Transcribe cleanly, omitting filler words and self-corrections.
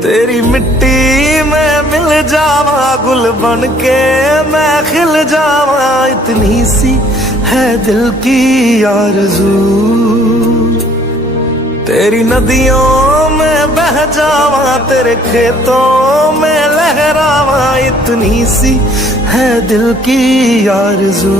तेरी मिट्टी में मिल जावा, गुल बन के मैं खिल जावा, इतनी सी है दिल की आरज़ू। तेरी नदियों में बह जावा, तेरे खेतों में लहरावा, इतनी सी है दिल की आरज़ू।